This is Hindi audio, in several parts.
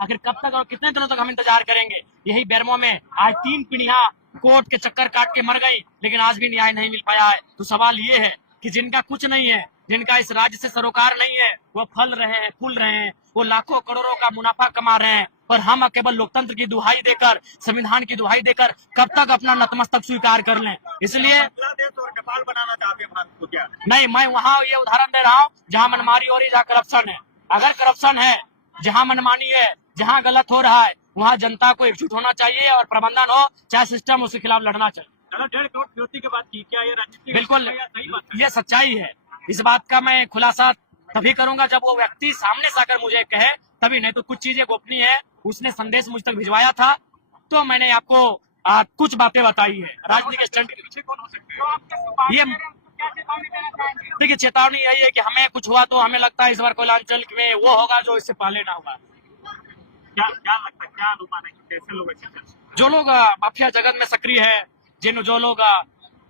आखिर कब तक और कितने दिनों तक हम इंतजार करेंगे? यही बेरमो में आज 3 पीढ़ियां कोर्ट के चक्कर काट के मर गई, लेकिन आज भी न्याय नहीं मिल पाया है। तो सवाल ये है कि जिनका कुछ नहीं है, जिनका इस राज्य से सरोकार नहीं है, वो फल रहे हैं, फूल रहे हैं, वो लाखों करोड़ों का मुनाफा कमा रहे हैं, और हम केवल लोकतंत्र की दुहाई देकर, संविधान की दुहाई देकर कब तक अपना नतमस्तक स्वीकार कर लें? इसलिए नेपाल बनाना चाहते हैं भारत को क्या? नहीं, मैं वहाँ ये उदाहरण दे रहा हूँ जहाँ मनमानी हो रही है, जहाँ करप्शन है। अगर करप्शन है, जहाँ मनमानी है, जहाँ गलत हो रहा है, वहाँ जनता को एकजुट होना चाहिए और प्रबंधन हो चाहे सिस्टम, उसके खिलाफ लड़ना चाहिए। 1.5 करोड़ नियुक्ति के बाद की क्या ये राजनीतिक बिल्कुल, सही बात है? ये सच्चाई है। इस बात का मैं खुलासा तभी करूंगा जब वो व्यक्ति सामने से आकर मुझे कहे, तभी। नहीं तो कुछ चीजें गोपनीय है। उसने संदेश मुझ तक भिजवाया था, तो मैंने आपको कुछ बातें बताई है। राजनीतिक स्टंट के पीछे कौन हो सकते हैं? ये देखिए, चेतावनी यही है कि हमें कुछ हुआ तो हमें लगता है इस बार कोयलांचल में वो होगा जो इससे पहले ना होगा। क्या लगता है, क्या अनुमान है कि कैसे लोग जो लोग माफिया जगत में सक्रिय है, जो लोग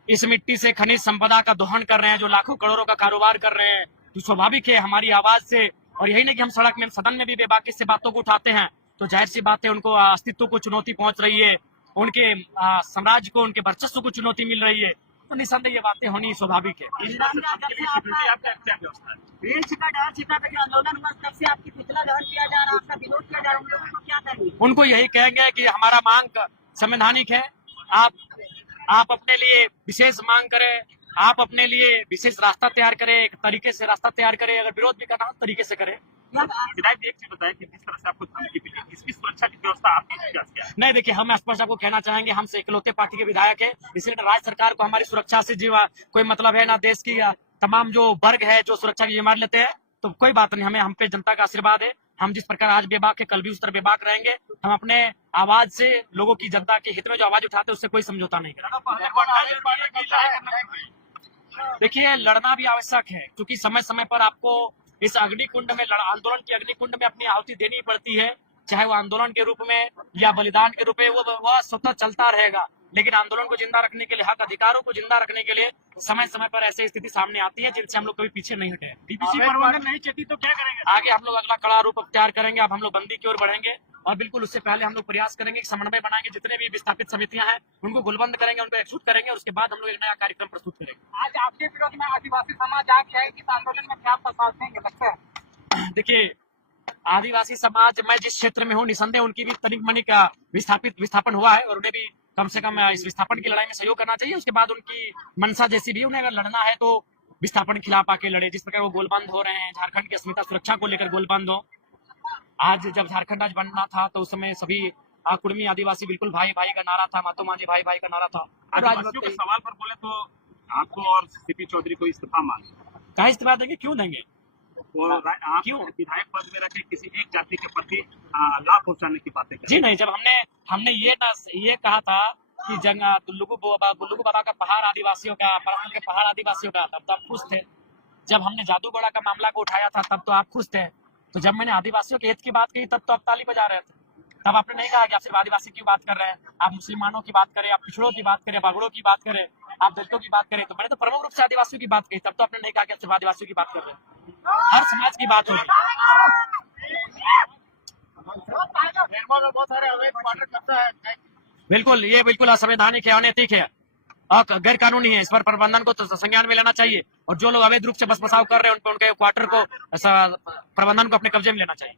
इस मिट्टी से खनिज संपदा का दोहन कर रहे हैं, जो लाखों करोड़ों का कारोबार कर रहे हैं, तो स्वाभाविक है हमारी आवाज से, और यही नहीं कि हम सड़क में, सदन में भी बेबाकी से बातों को उठाते हैं, तो जाहिर सी बात है उनको अस्तित्व को चुनौती पहुंच रही है, उनके साम्राज्य को, उनके वर्चस्व को चुनौती मिल रही है, तो निसंदेह ये बातें होनी स्वाभाविक है। उनको यही कहेंगे कि हमारा मांग संवैधानिक है। आप अपने लिए विशेष मांग करें, आप अपने लिए विशेष रास्ता तैयार करें, एक तरीके से रास्ता तैयार करें, अगर विरोध भी करना हो तरीके से करें। विधायक एक चीज बताया कि जिस तरह से आपको धमकी मिली, इसकी सुरक्षा की व्यवस्था आपने क्या किया? नहीं, देखिए, हम स्पष्ट आपको कहना चाहेंगे, हम इकलौते पार्टी के विधायक है, इसलिए राज्य सरकार को हमारी सुरक्षा से जीवा कोई मतलब है ना, देश की तमाम जो वर्ग है जो सुरक्षा की जिम्मेदारी लेते हैं, तो कोई बात नहीं। हम पे जनता का आशीर्वाद है। हम जिस प्रकार आज बेबाक है, कल भी उस तरह बेबाक रहेंगे। हम अपने आवाज से लोगों की, जनता के हित में जो आवाज उठाते हैं उससे कोई समझौता नहीं करेंगे। देखिए, लड़ना भी आवश्यक है, क्योंकि समय समय पर आपको इस अग्निकुंड में, आंदोलन की अग्निकुंड में अपनी आहुति देनी पड़ती है, चाहे वो आंदोलन के रूप में या बलिदान के रूप में, वो स्वतः चलता रहेगा। लेकिन आंदोलन को जिंदा रखने के लिए, हक अधिकारों को जिंदा रखने के लिए समय समय पर ऐसी स्थिति सामने आती है जिनसे हम लोग कभी पीछे नहीं हटे। डीपीसी प्रबंधन नहीं चलती तो क्या करेंगे? आगे हम लोग अगला कड़ा रूप अख्तियार करेंगे। अब हम लोग बंदी की ओर बढ़ेंगे, और बिल्कुल उससे पहले हम लोग प्रयास करेंगे कि समन्वय बनाएंगे, जितने भी विस्थापित समितियां हैं उनको गुलबंद करेंगे, उनको एकजुट करेंगे, और उसके बाद हम लोग एक नया कार्यक्रम प्रस्तुत करेंगे। आज आपके विरोध में आदिवासी समाज आ गया है कि आंदोलन में क्या प्रसाद देंगे लगता है? देखिए, आदिवासी समाज, मैं जिस क्षेत्र में हूँ, निसंदेह उनकी भी तनिक मनिक विस्थापन हुआ है, और उन्हें भी कम से कम इस विस्थापन की लड़ाई में सहयोग करना चाहिए। उसके बाद उनकी मनसा जैसी भी, उन्हें अगर लड़ना है तो विस्थापन के खिलाफ आके लड़े। जिस प्रकार वो गोलबंद हो रहे हैं, झारखंड की अस्मिता सुरक्षा को लेकर गोलबंद हो। आज जब झारखंड आज बनना था तो उस समय सभी कुर्मी आदिवासी बिल्कुल भाई भाई का नारा था, मातो मांझी भाई भाई का नारा था। आदिवासियों के सवाल पर बोले तो आपको और सीपी चौधरी को इस्तीफा मांगे, कहा इस्तीफा देंगे? क्यों देंगे? आप क्यों विधायक पद में रखे किसी एक जाति के प्रति लाभ पहुंचाने की बातें करें? जी नहीं, जब हमने ये कहा था कि बुल्लुगु बाबा का पहाड़ आदिवासियों का, परसमल के पहाड़ आदिवासियों का, तब तो आप खुश थे। जब हमने जादूगोड़ा का मामला को उठाया था, तब तो आप खुश थे। तो जब मैंने आदिवासियों के हित की बात कही, तब तो आप ताली बजा रहे थे। तब आपने नहीं कहा कि आप सिर्फ आदिवासी की बात कर रहे हैं, आप मुसलमानों की बात करें, आप पिछड़ों की बात करें, बागड़ों की बात करें, आप दलितों की बात करें। तो मैंने तो प्रमुख रूप से आदिवासियों की बात कही, तब तो आपने नहीं कहा कि आप सिर्फ आदिवासियों की बात कर रहे हैं। हर समाज की बात होगी। बहुत सारे अवैध क्वार्टर लगता है। बिल्कुल, ये बिल्कुल असंवैधानिक है, अनैतिक है और गैर कानूनी है। इस पर प्रबंधन को तो संज्ञान में लेना चाहिए, और जो लोग अवैध रूप से बस बसाव कर रहे हैं उनके क्वार्टर को, प्रबंधन को अपने कब्जे में लेना चाहिए।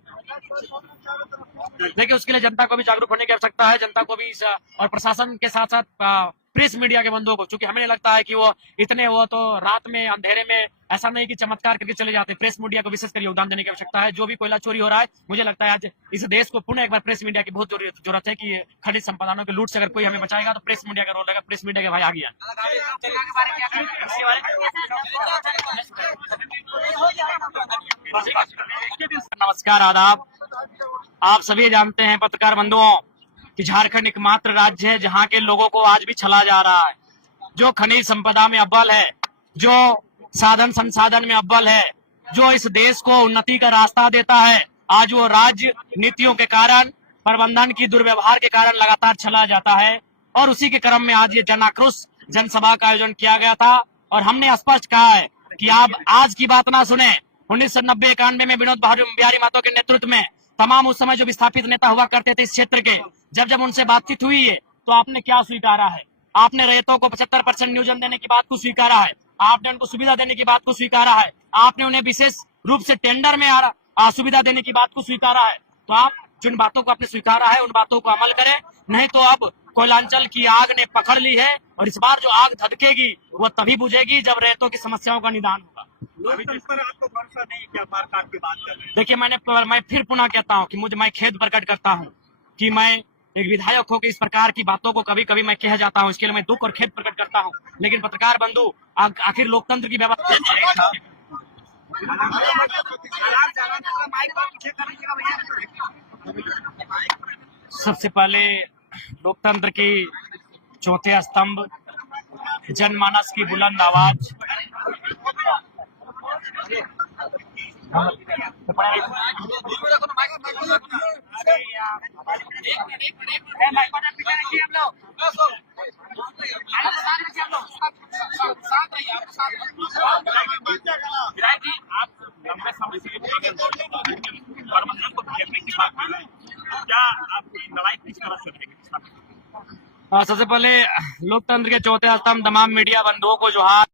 देखिए, उसके लिए जनता को भी जागरूक होने की आवश्यकता है, जनता को भी, और प्रशासन के साथ साथ प्रेस मीडिया के बंधुओं को, क्योंकि हमें नहीं लगता है कि वो तो रात में अंधेरे में ऐसा नहीं कि चमत्कार करके चले जाते। प्रेस मीडिया को विशेषकर योगदान देने की आवश्यकता है। जो भी कोयला चोरी हो रहा है, मुझे लगता है आज इस देश को पुनः एक बार प्रेस मीडिया की बहुत जरूरत है कि खनिज संपदाओं के लूट से अगर कोई हमें बचाएगा तो प्रेस मीडिया का रोल रहेगा। प्रेस मीडिया के भाई आ गया। नमस्कार, आदाब। आप सभी जानते हैं पत्रकार बंधुओं कि झारखंड एकमात्र राज्य है जहां के लोगों को आज भी छला जा रहा है। जो खनिज संपदा में अव्वल है, जो साधन संसाधन में अव्वल है, जो इस देश को उन्नति का रास्ता देता है, आज वो राज्य नीतियों के कारण, प्रबंधन की दुर्व्यवहार के कारण लगातार छला जाता है। और उसी के क्रम में आज ये जन आक्रोश जनसभा का आयोजन किया गया था, और हमने स्पष्ट कहा है कि आप आज की बात ना सुने। 1990-91 में विनोद बिहारी महतो के नेतृत्व में तमाम उस समय जो विस्थापित नेता हुआ करते थे इस क्षेत्र के, जब जब उनसे बातचीत हुई है तो आपने क्या स्वीकारा है? आपने रैयतों को 75% नियोजन देने की बात को स्वीकारा है, आपने उनको सुविधा देने की बात को स्वीकारा है, आपने उन्हें विशेष रूप से टेंडर में सुविधा देने की बात को स्वीकारा है। तो आप जिन बातों को आपने स्वीकारा है उन बातों को अमल करें, नहीं तो अब कोयलांचल की आग ने पकड़ ली है और इस बार जो आग धधकेगी वो तभी बुझेगी जब रैयतों की समस्याओं का निदान होगा। लोकतंत्र पर आपको भरोसा नहीं, क्या मारकाट की बात कर रहे हैं? देखिए, मैं फिर पुनः कहता हूं कि मैं खेद प्रकट करता हूं कि मैं एक विधायक हो के इस प्रकार की बातों को कभी कभी मैं कह जाता हूं, इसके लिए मैं दुख और खेद प्रकट करता हूं। लेकिन पत्रकार बंधु, आखिर लोकतंत्र की व्यवस्था सबसे पहले लोकतंत्र की चौथे स्तंभ जनमानस की बुलंद आवाज, विधायक जी, आप लंबे समय से प्रबंधन को घेरने की बात कर रहे हैं, क्या आपकी लड़ाई किस तरह से रहेगी? सबसे पहले लोकतंत्र के चौथे स्तंभ तमाम मीडिया बंधुओं को जोहार।